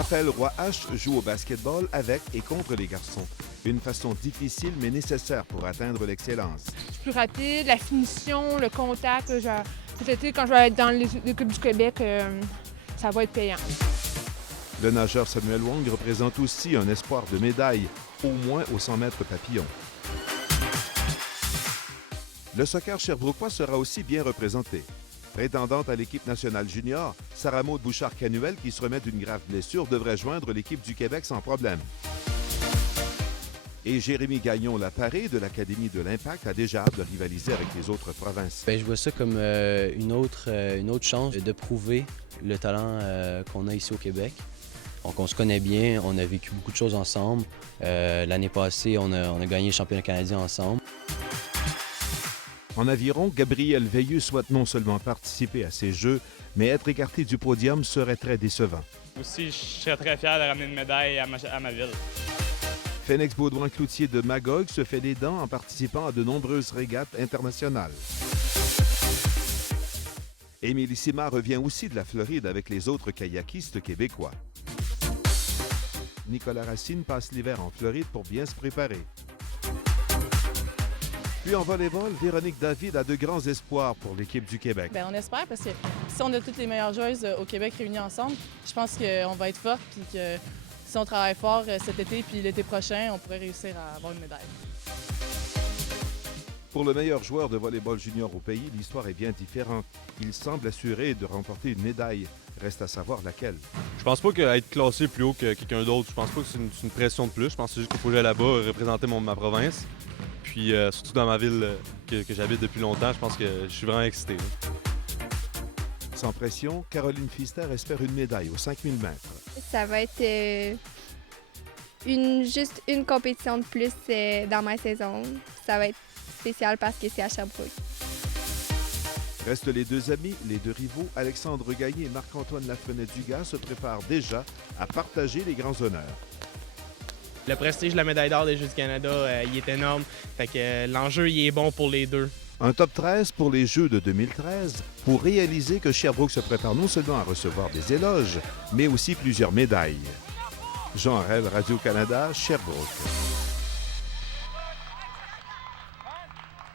Raphaël Roy-H joue au basketball avec et contre les garçons. Une façon difficile mais nécessaire pour atteindre l'excellence. Je suis plus rapide, la finition, le contact. Là, cet été, quand je vais être dans l'équipe du Québec, ça va être payant. Le nageur Samuel Wong représente aussi un espoir de médaille, au moins aux 100 mètres papillon. Le soccer sherbrookeois sera aussi bien représenté. Prétendante à l'équipe nationale junior, Sarah Maud Bouchard-Canuel, qui se remet d'une grave blessure, devrait joindre l'équipe du Québec sans problème. Et Jérémy Gagnon-Laparé de l'Académie de l'Impact a déjà hâte de rivaliser avec les autres provinces. Je vois ça comme une autre chance de prouver le talent qu'on a ici au Québec. Donc on se connaît bien, on a vécu beaucoup de choses ensemble. L'année passée, on a gagné le championnat canadien ensemble. En aviron, Gabriel Veilleux souhaite non seulement participer à ces Jeux, mais être écarté du podium serait très décevant. Aussi, je serais très fier de ramener une médaille à ma ville. Phénix Baudouin-Cloutier de Magog se fait des dents en participant à de nombreuses régates internationales. Émilie Simard revient aussi de la Floride avec les autres kayakistes québécois. Nicolas Racine passe l'hiver en Floride pour bien se préparer. Puis en volleyball, Véronique David a de grands espoirs pour l'équipe du Québec. On espère parce que si on a toutes les meilleures joueuses au Québec réunies ensemble, je pense qu'on va être fort puis que si on travaille fort cet été puis l'été prochain, on pourrait réussir à avoir une médaille. Pour le meilleur joueur de volleyball junior au pays, l'histoire est bien différente. Il semble assuré de remporter une médaille. Reste à savoir laquelle. Je pense pas qu'être classé plus haut que quelqu'un d'autre, je pense pas que c'est une pression de plus. Je pense juste qu'il faut aller là-bas représenter ma province. Puis surtout dans ma ville que j'habite depuis longtemps, je pense que je suis vraiment excité. Sans pression, Caroline Pfister espère une médaille aux 5000 mètres. Ça va être juste une compétition de plus dans ma saison. Ça va être spécial parce que c'est à Sherbrooke. Restent les deux amis, les deux rivaux. Alexandre Gagné et Marc-Antoine Lafrenet-Dugas se préparent déjà à partager les grands honneurs. Le prestige de la médaille d'or des Jeux du Canada, il est énorme. Fait que l'enjeu, il est bon pour les deux. Un top 13 pour les Jeux de 2013 pour réaliser que Sherbrooke se prépare non seulement à recevoir des éloges, mais aussi plusieurs médailles. Jean Rel, Radio-Canada, Sherbrooke.